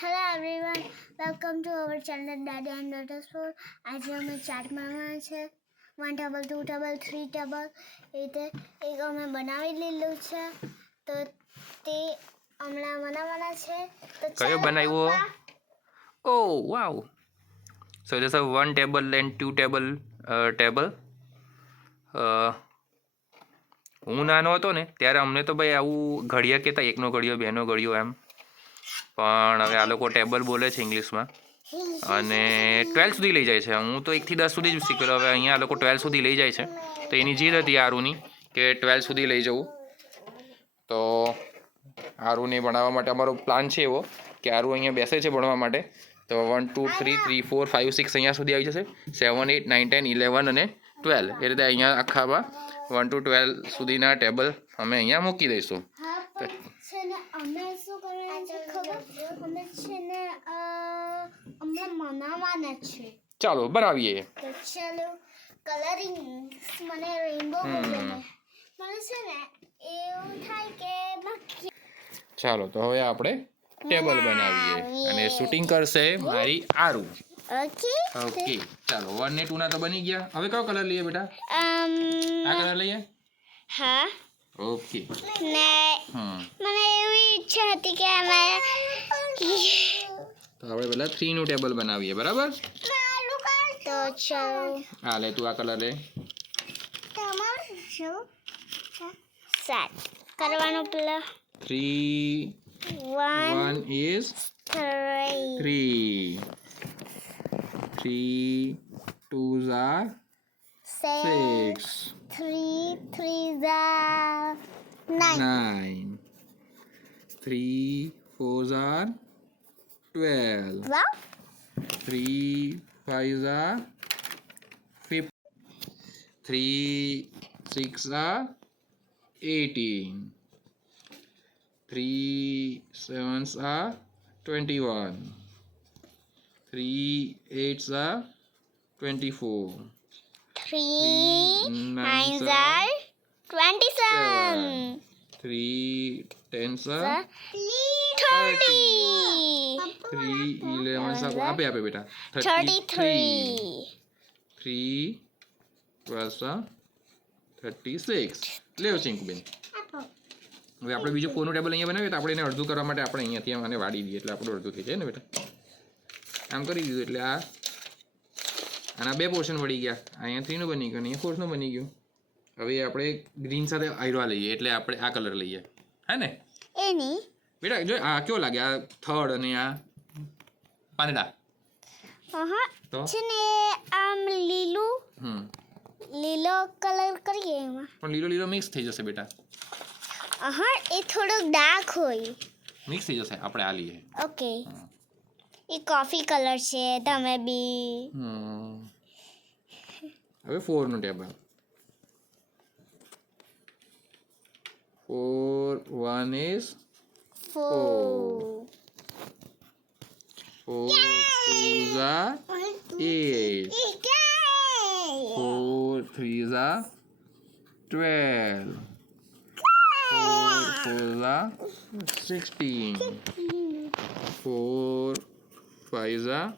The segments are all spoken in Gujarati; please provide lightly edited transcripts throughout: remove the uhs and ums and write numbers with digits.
Hello everyone, welcome to our channel Daddy and Daughter Sport. આજે અમે ચાર્ટ બનાવવાના છે 1 ટેબલ 2 ટેબલ 3 ટેબલ રીતે એક અમે બનાવી લીધું છે તો તે હમણાં બનાવવાના છે તો કયો બનાવ્યો ઓહ વાવ so there's a 1 table and 2 table હું નાનો હતો ને ત્યારે અમને તો ભાઈ આવું ઘડિયા કહેતા એકનો ઘડિયો બેનો ઘડિયો એમ પણ હવે આ લોકો ટેબલ બોલે છે ઇંગ્લિશમાં અને 12 સુધી લઈ જાય છે હું તો 1 થી 10 સુધી જ શીખેલો હવે અહીંયા આ લોકો 12 સુધી લઈ જાય છે તો એની જીદ હતી આરુની કે 12 સુધી લઈ જવું તો આરુને ભણાવવા માટે અમારો પ્લાન છે એવો કે આરુ અહીંયા બેસે છે ભણવા માટે તો 1 2 3 3 4 5 6 અહીંયા સુધી આવી જશે 7 8 9 10 11 અને 12 એ રીતે અહીંયા આખામાં 1 to 12 સુધીના ટેબલ અમે અહીંયા મૂકી દઈશું અમે શું કરવાનું છે ખબર અમે છે ને હમણાં બનાવવાના છે ચાલો બનાવીએ તો ચાલો કલરિંગ મને રેઇનબો ગમે મને છે ને એવું થાય કે ચાલો તો હવે આપણે ટેબલ બનાવીએ અને શૂટિંગ કરશે મારી આરુ ઓકે ચાલો 1 ને 2 ના તો બની ગયા હવે કયો કલર લઈએ બેટા આ કલર લઈએ હા ઓકે ને મને એવી ઈચ્છા હતી કે અમે તો આપણે પહેલા 3 નું ટેબલ બનાવીએ બરાબર તો ચાલો હા લે તું આ કલર લે સાત કરવાનો પેલા 3 1 is 3 2s are 6 3 are 9 3 4s are 12 wow 3 5s are 15 3 6 are 18 3 7s are 21 3 8s are 24 3 9s are 27 3 10s are 30 3 11s are આપે બેટા 33 3 12s are 36 લેવો ચિંકુબેન હવે આપણે બીજું ફોરનું ટેબલ અહીંયા બનાવીએ તો આપણે એને અડધું કરવા માટે આપણે અહીંયાથી આને વાળી દઈએ એટલે આપણું અડધું થઈ જાય ને બેટા આમ કરી દીધું એટલે આના 2 પોર્શન વળી ગયા અહીંયા 3 નું બની ગયું અહીંયા 4 નું બની ગયું હવે આપણે ગ્રીન સાથે આયરવા લઈએ એટલે આપણે આ કલર લઈએ હે ને એની બેટા જો આ કેવો લાગે આ થર્ડ અને આ પાંદડા તો છે ને આમ લીલો કલર કરીએ એમાં પણ લીલો લીલો મિક્સ થઈ જશે બેટા એ થોડોક ડાર્ક હોય મિક્સ થઈ જશે આપણે આ લઈએ ઓકે એ કોફી કલર છે તમે બી હવે 4 નું table 4 1 is 4 2s are 8 4 3s are 12 4 4s are 16 4 5s are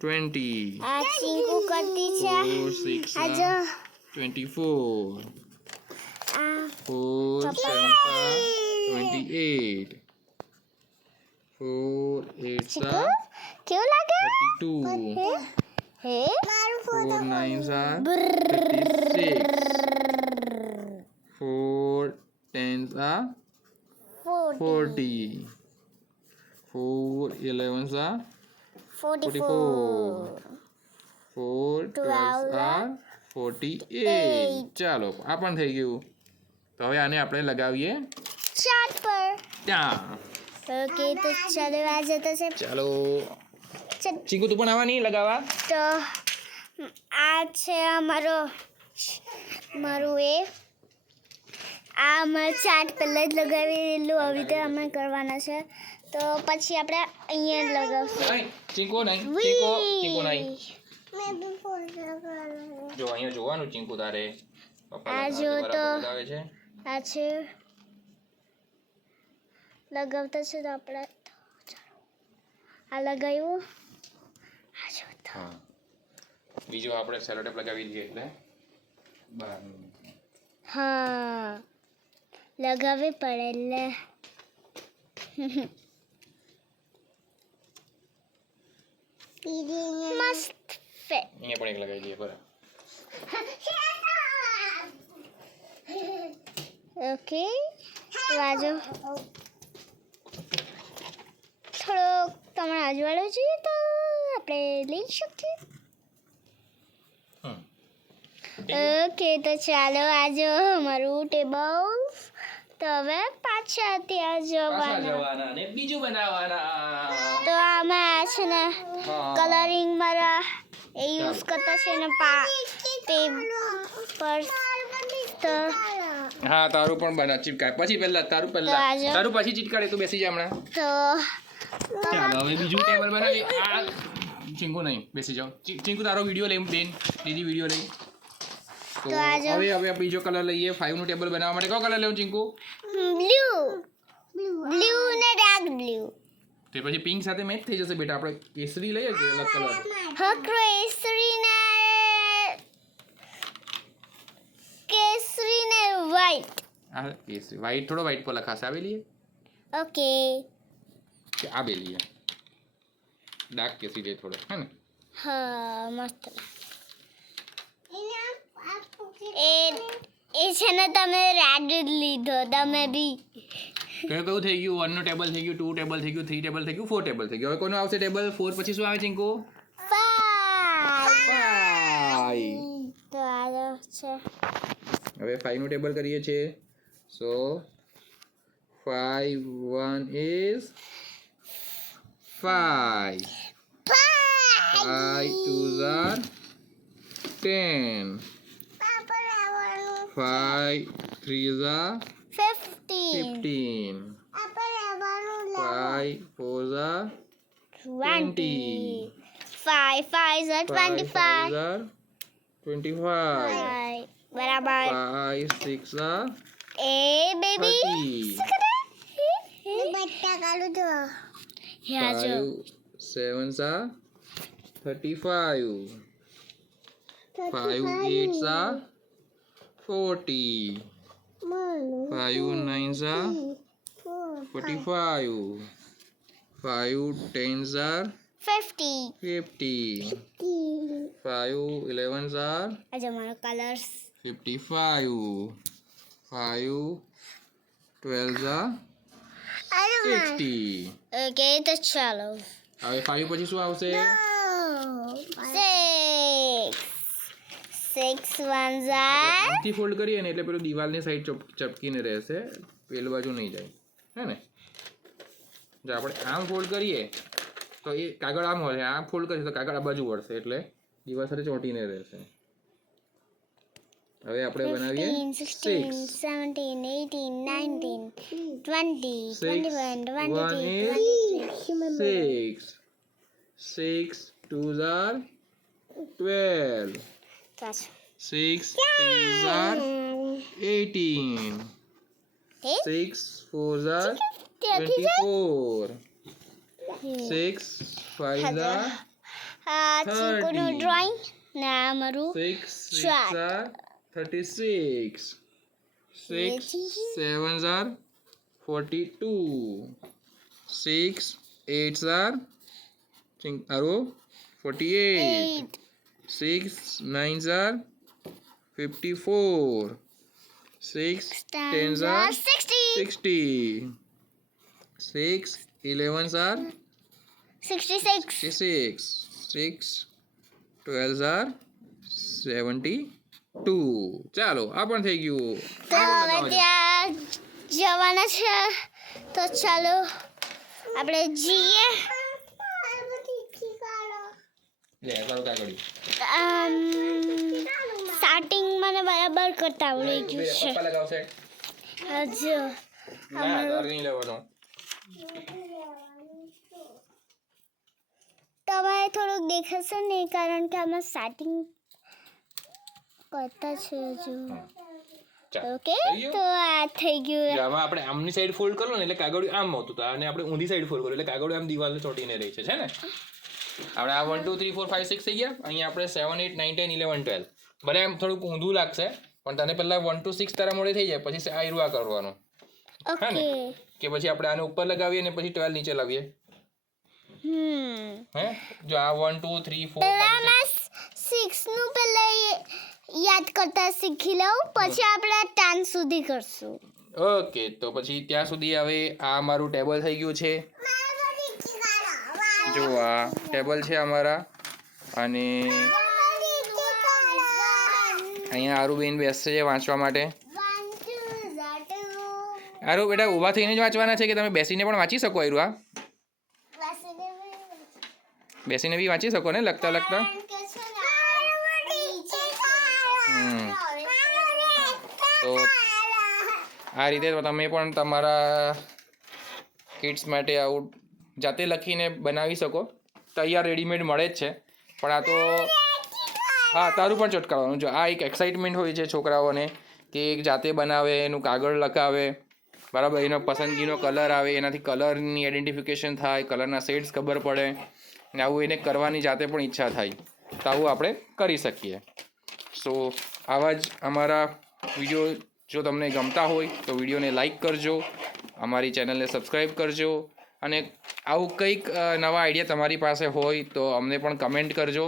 20 આ ચીકુ કરતી છે 4 6 are 24 4 7 are 28 4 8 are કેવું લાગે 32 હે 4 9s are 36 4 10s are 40 4 11s are 44 4 12s are 48 ચાલો આ પણ થઈ ગયું તો હવે આને આપણે લગાવીએ ચાર્ટ પર ત્યાં ઓકે તો ચાલો આ જતો છે ચાલો ચીકુ તું પણ આવવાની લગાવવા તો આ છે મારું આ અમારે ચાર્ટ પહેલાં જ લગાવી દીધું આવી રીતે અમે કરવાના છે તો પછી આપણે અહીંયા લગાવશું ચીકુ નહીં જો અહીંયા જોવાનું ચીકુ તારે આ જો તો આ છે લગાવતા છે તો આપણે આ લગાવ્યું આ જો તો. હા બીજું આપણે સેલો ટેપ લગાવી દઈએ એટલે બહાર હા લગાવવી પડે એટલે મસ્ત ફિટ. અહીંયા પણ એક લગાવી દઈએ બરાબર. ઓકે વાજો થોડોક તમારા આજુબાજુ જોઈએ તો આપણે લઈ શકીએ. ઓકે તો ચાલો આજો અમારું ટેબલ. તો હવે પાછા ત્યાં જવાના. ને બીજું બનાવવાના. તો આમાં છે ને કલરિંગ મારા એ યુઝ કરતા છે ને પેપર તો હા તારું પણ બના ચીપકાય પછી પહેલા તારું પછી ચીટકાડે તું બેસી જા હમણાં. તો ચાલો હવે બીજું ટેબલ બનાવી. આ ચીંકુ નહીં બેસી જાઓ. ચીંકુ તારો વિડીયો લઈ બેન દીદી વિડીયો લઈ. તો હવે બીજો કલર લઈએ 5 નું ટેબલ બનાવવા માટે. કયો કલર લેવું ચીંકુ? બ્લુ ને ડાર્ક બ્લુ. તે પછી પિંક સાથે મેચ થઈ જશે બેટા. આપણે કેસરી લઈએ કે અલગ કલર? કેસરી ને વ્હાઈટ. હા કેસરી વ્હાઈટ થોડો વ્હાઈટ પર લખાશે. આવે લઈએ ઓકે કે આ બે લઈએ. ડાર્ક કેસરી લે થોડો હે ને. હા મસ્ત. એ છે ને તમે રેડ લીધો તમે બી. કયું થઈ ગયું? 1 નું ટેબલ થઈ ગયું, 2 ટેબલ થઈ ગયું, 3 ટેબલ થઈ ગયું, 4 ટેબલ થઈ ગયું. હવે કોનું આવશે ટેબલ? 4 પછી શું આવે ચિંકુ? 5. તો આ છે હવે 5 નું ટેબલ કરીએ છીએ. સો 5 1 is 5. 5 2s are 10. 5 3s are 15. 5 4s are 20. 5 5s are 25. 25. બરાબર. 5 6 are એ બેબી 30. બટ્ટા કાઢું તો 5 7s are 35. 5 8s are 40. 5 9s are 45. 5 10s are 50. 50. 5 11s are આજે મારો કલર્સ 55. 5 12s are 60. ઓકે તો ચાલો હવે 5 પછી શું આવશે? 6 1s are આમથી ફોલ્ડ કરીએ ને એટલે પેલું દિવાલની સાઈડ ચપકીને રહેશે, પેલું બાજુ નહીં જાય હે ને. જો આપણે આમ ફોલ્ડ કરીએ તો એ કાગળ આમ હોય, આમ ફોલ્ડ કરીએ તો કાગળ આ બાજુ વળશે એટલે દિવાલ સાથે ચોંટીને રહેશે. હવે આપણે બનાવીએ 16 17 18 19 20 21 22 6 2s are 12. 6 3s are 18. 6 4s are 24. 6 5s are ચીકુનું drawing ના મારું 6 6s are 36. 6 7s are 42. 6 8s are 48. 6 9s are 54. 6 10s are 60. 6 11s are 66 66. 6 12s are 72. ચાલો આ પણ થઈ ગયું. તો હવે ત્યાં જવાના છે તો ચાલો આપણે જઈએ. લે તારું કાગળ સ્ટાર્ટિંગ મને બરાબર કરતા આવડી ગયું છે. પપ્પા લગાવશે હજુ ના તારે નહીં લેવાનો. તમારે થોડુંક દેખાશે ને કારણ કે આમાં સ્ટાર્ટિંગ કરતા છે હજુ. ચાલ ઓકે થઈ ગયું? તો આ થઈ ગયું જો આમાં આપણે આમની સાઈડ ફોલ્ડ કરો ને એટલે કાગળિયું આમ આવતું હતું અને આપણે ઊંધી સાઈડ ફોલ્ડ કર્યું એટલે કાગળિયું આમ દિવાલે ચોંટીને રહી છે ને આપણે આ 1 2 3 4 5 6 થઈ ગયા અહીંયા આપણે 7 8 9 10 11 12 ભલે એમ થોડુંક ઊંધું લાગશે પણ તને પહેલા 1 to 6 તારા મોડે થઈ જાય પછી આ રૂઆ કરવાનું હા ને ઓકે કે પછી આપણે આને ઉપર લગાવીએ ને પછી 12 નીચે લાવીએ હે જો આ 1 2 3 4 5 6 નું પહેલા યાદ કરતા શીખી લઉં પછી આપણે 10 સુધી કરશું ઓકે તો પછી ત્યાં સુધી હવે આ અમારું ટેબલ થઈ ગયું છે જો આ ટેબલ છે અમારા અને અહીંયા આરુબેન બેસશે છે વાંચવા માટે આરુ બેટા ઊભા થઈને જ વાંચવાના છે કે તમે બેસીને પણ વાંચી શકો આયરું આ બેસીને બી વાંચી શકો ને લખતા લખતા તો આ રીતે તમે પણ તમારા કિડ્સ માટે આવું જાતે લખીને બનાવી શકો તૈયાર રેડીમેડ મળે જ છે પણ આ તો હા તારું પણ ચોટકાવવાનું જો આ એક એક્સાઇટમેન્ટ હોય છે છોકરાઓને કે એક જાતે બનાવે એનું કાગળ લખાવે બરાબર એનો પસંદગીનો કલર આવે એનાથી કલરની આઈડેન્ટિફિકેશન થાય કલરના શેડ્સ ખબર પડે ને આવું એને કરવાની જાતે પણ ઈચ્છા થાય તો આવું આપણે કરી શકીએ સો આવા જ અમારા વિડીયો જો તમને ગમતા હોય તો વિડીયોને લાઈક કરજો અમારી ચેનલને સબસ્ક્રાઈબ કરજો અને આવું કંઈક નવા આઈડિયા તમારી પાસે હોય તો અમને પણ કમેન્ટ કરજો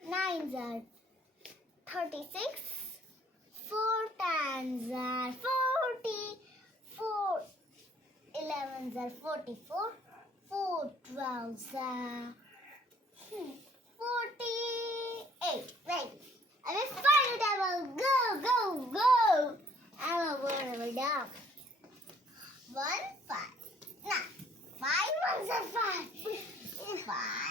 Nines are 36. 4 tens are 40. 4 11s are 44. 4 12s are 48. Right. I'm a final table. Go, go, go. I'm a vulnerable dog. 1 5. Nah. 5 ones are 5. 5.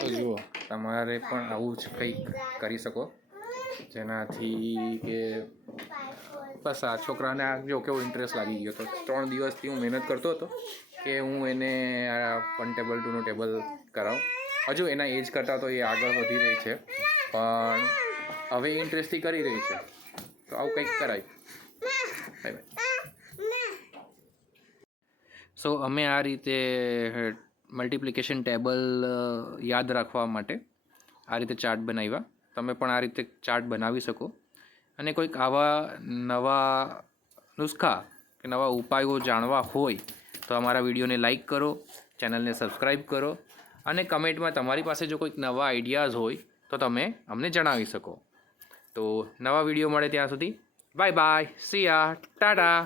તો જુઓ તમારે પણ આવું જ કંઈક કરી શકો જેનાથી કે બસ આ છોકરાને આ જો કેવો ઇન્ટરેસ્ટ લાગી ગયો તો 3 દિવસથી હું મહેનત કરતો હતો કે હું એને આ 1 ટેબલ 2નું ટેબલ કરાવું હજુ એના એજ કરતાં તો એ આગળ વધી રહી છે પણ હવે ઇન્ટરેસ્ટથી કરી રહી છે તો આવું કંઈક કરાય બાય બાય સો અમે આ રીતે મલ્ટિપ્લિકેશન ટેબલ યાદ રાખવા માટે આ રીતે ચાર્ટ બનાવ્યા તમે પણ આ રીતે ચાર્ટ બનાવી શકો અને કોઈક આવા નવા નુસ્ખા કે નવા ઉપાયો જાણવા હોય તો અમારા વિડીયોને લાઈક કરો ચેનલને સબસ્ક્રાઈબ કરો અને કમેન્ટમાં તમારી પાસે જો કોઈક નવા આઈડિયાઝ હોય તો તમે અમને જણાવી શકો તો નવા વિડીયો મળે ત્યાં સુધી બાય બાય સી યા ટાટા